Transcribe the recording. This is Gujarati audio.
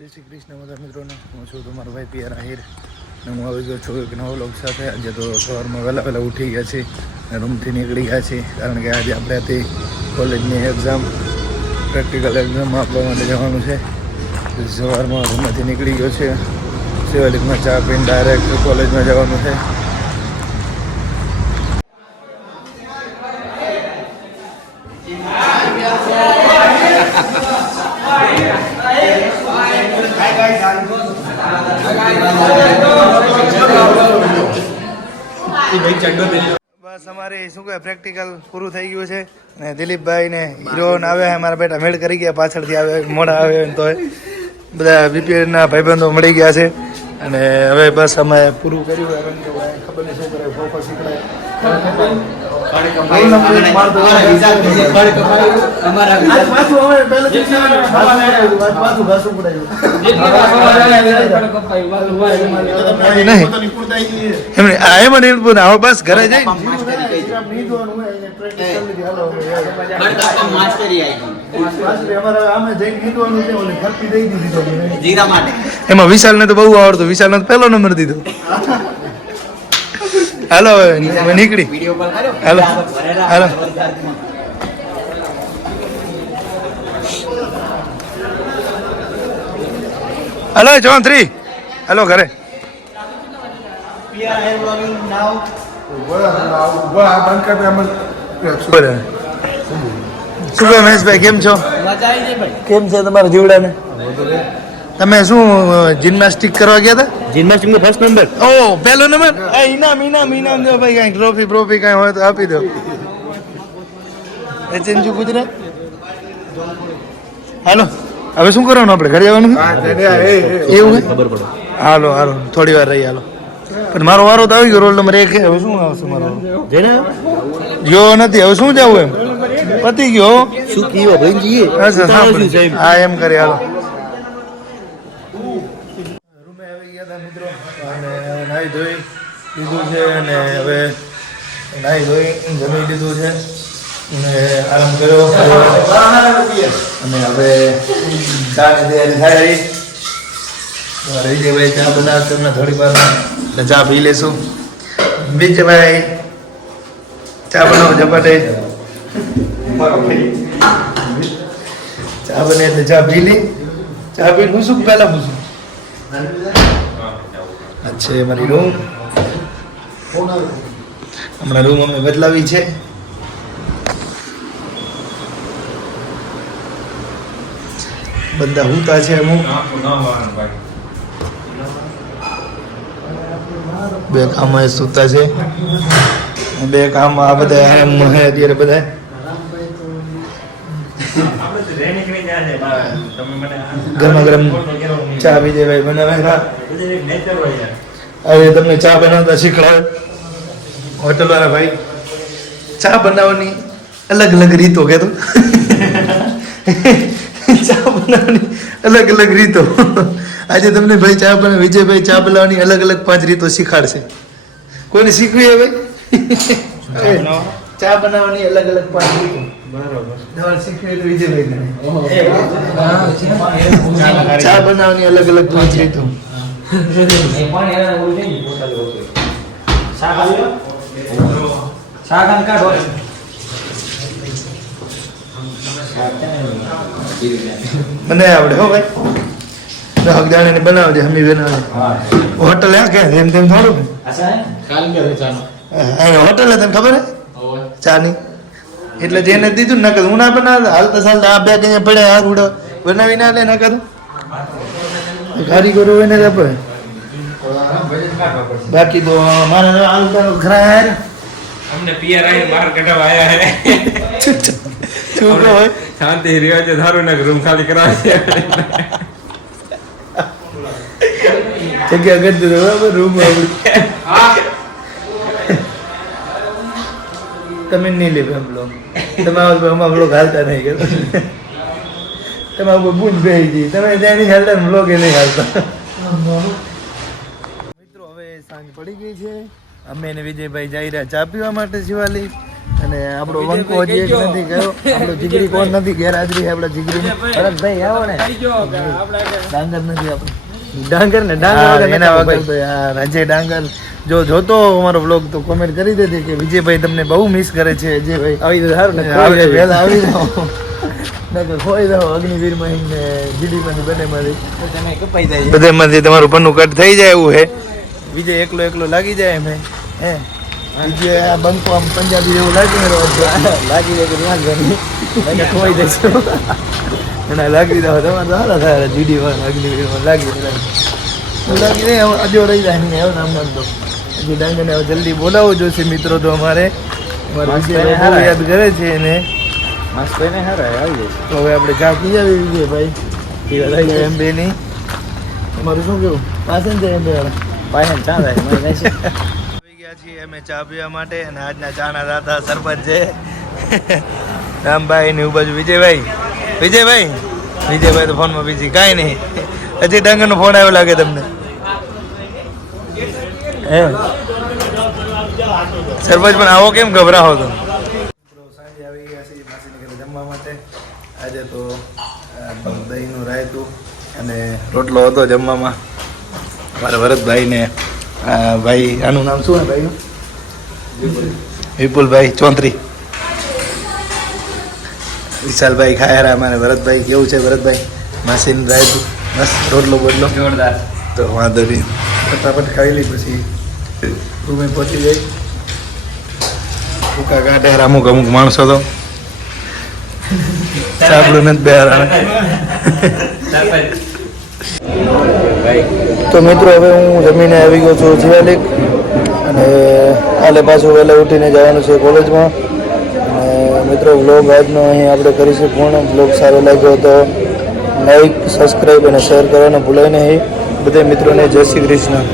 જય શ્રી કૃષ્ણ બધા મિત્રોને. હું છું તમારો ભાઈ પીઆર આહિર ને હું આવી ગયો છું એક નવો લોક સાથે. આજે તો સવારમાં વહેલા ઉઠી ગયા છીએ અને રૂમથી નીકળી ગયા છીએ, કારણ કે આજે આપણે હતી કોલેજની એક્ઝામ, પ્રેક્ટિકલ એક્ઝામ આપવા માટે જવાનું છે. સવારમાં રૂમમાંથી નીકળી ગયો છે, શિવાલિકમાં ચા પીને ડાયરેક્ટ કોલેજમાં જવાનું છે. બસ અમારે શું કહે પ્રેક્ટિકલ પૂરું થઈ ગયું છે અને દિલીપભાઈ ને હીરોન આવ્યા, અમારા બેટા મેળ કરી ગયા, પાછળથી આવે મોડા આવે તો બધા બીપીએલના ભાઈબંધો મળી ગયા છે. અને હવે બસ અમે પૂરું કર્યું. ખબર નહીં શું કરે, ફોકસ બસ ઘરે જઈ એમાં વિશાલ ને તો બહુ આવડતું, વિશાલ ને પહેલો નંબર દીધો. હાલો નીકળી, હાલો હાલો હાલો જોન 3 હાલો ઘરે. શું કહે મહેશભાઈ, કેમ છો? કેમ છે તમારા જીવડાને? તમે શું જિમ્નાસ્ટિક કરવા ગયા હતા? જિમ્નાસ્ટિક માં ફર્સ્ટ નંબર. ઓ પહેલો નંબર. ઇનામ દો ભાઈ, કઈ ટ્રોફી કઈ હોય તો આપી દો. એચએનજી ગુજરાત. હાલો હવે શું કરવાનું, આપણે ઘરે જવાનું એવું ખબર પડે. હાલો હાલો થોડી વાર રહી. હાલો પણ મારો વારો તો આવી ગયો, રોલ નંબર 1. હવે શું આવશે મારો? જો નથી હવે શું જવું, એમ પતી ગયો. શું કીધું ભાઈ? હા એમ કરે. હાલો રૂમે આવી ગયા હતા મિત્રો, અને નાહી ધોઈ લીધું છે, અને હવે નાહી ધોઈ જમી લીધું છે અને આરામ કર્યો. અને હવે ચાની તૈયારી થાય. વિજયભાઈ ચા બનાવશે તમને થોડી વાર, એટલે ચા પી લેશું. વિજયભાઈ ચા બનાવો ઝપાટે. ચા બને એટલે ચા પી લી. ચા પી પૂછું પહેલા પૂછું. અચ્છા મારી રૂમ હમણાં રૂમ અમે બદલાવી છે. બધા હુતા છે અમુક. બે કામમાં સૂતા છે, બે કામ આ બધા એમ હે અત્યારે બધા. ગરમા ગરમ ચા વિજયભાઈ બનાવે. હવે તમને ચા બનાવતા શીખડાવે હોટલ વાળા ભાઈ. ચા બનાવવાની અલગ અલગ રીતો કહેતો. ચા બનાવવાની અલગ અલગ રીતો. આજે તમને ભાઈ ચા બનાવે, વિજયભાઈ ચા બનાવવાની અલગ અલગ 5 રીતો શીખાડશે. કોઈને શીખવી હે ભાઈ? ચા બનાવવાની અલગ અલગ 5 રીતો. બરાબર શીખવી તો વિજયભાઈ ચા બનાવવાની અલગ અલગ 5 રીતો. મને આવડે હો ભાઈ, હકદાણી ને બનાવજે, હમી બનાવજે. હોટલ હે કે એમ તેમ થોડું હોટલ તને ખબર હે ચા ની, એટલે જેને દીધું ને નકર હું ના બનાવતા. હાલતા ચાલતા આ બે કઈ પડે હાર ઉડો બનાવી ના લે, નકર કારીગરો એને જ આપે. બાકી તો મારા હાલતા ખરા યાર અમને પીઆર આઈ બહાર કઢાવા આયા હે. શું કહો શાંતિ રહ્યો છે, ધારો ને રૂમ ખાલી કરાવે છે. જગ્યા ગંદ બરાબર રૂમ તમે નહીં લેવો એમ લો. તમારા અમારા બ્લોગ હાલતા નહીં કે તમારા બુજ બેહી ગઈ. તમે ત્યાં નહીં હાલતા બ્લોગ એ નહીં હાલતા. મિત્રો હવે સાંજ પડી ગઈ છે, અમે ને વિજયભાઈ જઈ રહ્યા ચા પીવા માટે શિવાલિક. અને આપણો વંકો હજી એક નથી ગયો. આપણો જીગરી કોણ નથી, ગેરહાજરી છે આપણા જીગરીની. ભરતભાઈ આવો ને. ડાંગર નથી આપણે. ડાંગર ને હા, એના વગર તો યાર અજય ડાંગર જો જોતો અમારો વ્લોગ તો કોમેન્ટ કરી દેજે કે વિજયભાઈ તમને બહુ મિસ કરે છે. અજયભાઈ આવી તો સારું ને. વહેલા આવી જાઓ નકર ખોઈ જાઓ અગ્નિવીરમાં ને જીડીમાંથી બંનેમાંથી. તમે કપાઈ જાય. બધેમાંથી તમારું પન્નું કટ થઈ જાય એવું છે. વિજય એકલો એકલો લાગી જાય એમ હે. વિજય આ બંકો આમ પંજાબી જેવું લાગી લાગી જાય કે વાંધો નહીં. ખોઈ જઈશું અને લાગી જાવ તમારે સારા થાય જીડીમાં અગ્નિવીરમાં લાગી નહીં અજો રહી જાય ને એવું નામ તો હજી ડાંગરને હવે જલ્દી બોલાવવો જોઈશે મિત્રો. તો અમારે વિજયભાઈ બહુ યાદ કરે છે એને. માસ્ક પહેરીને હારા આવી જાય. તો હવે આપણે ચા પી આવી વિજયભાઈ એમ બે ની. તમારું શું કેવું? પાસે છે એમ બે પાછળ ચા થાય મને નહીં. આવી ગયા છીએ અમે ચા પીવા માટે અને આજના ચાના દાતા સરપંચ છે રામભાઈ ને એવું બાજુ વિજયભાઈ તો ફોનમાં બીજી કાંઈ નહીં. હજી ડાંગરનો ફોન આવ્યો લાગે તમને હે સરપંચ પણ આવો કેમ ગભરાવો તો? સાંજે આવી ગયા છીએ માસીને ઘરે જમવા માટે. આજે તો દહીંનું રાયતું અને રોટલો હતો જમવામાં. મારા ભરતભાઈ ને ભાઈ આનું નામ શું હે ભાઈનું? વિપુલભાઈ ચોંત્રી. વિશાલભાઈ ખાયા અમારે ભરતભાઈ. કેવું છે ભરતભાઈ? માસીને રાયતું બસ રોટલો બોટલો જોરદાર. તો વાંધો નહીં ફટાફટ ખાઈ લઈ પછી રૂમે પહોંચી જાય. ભૂકા કાઢે અમુક માણસો તો સાંભળું નથી બેહારા. તો મિત્રો હવે હું જમીને આવી ગયો છું શિવાલિક અને કાલે પાછું વહેલા ઉઠીને જવાનું છે કોલેજમાં. અને મિત્રો વ્લોગ આજનો અહીં આપણે કરીશું પૂર્ણ. વ્લોગ સારો લાગ્યો તો લાઈક સબસ્ક્રાઈબ અને શેર કરવાનું ભૂલાય નહીં. બધા મિત્રોને જય શ્રી કૃષ્ણ.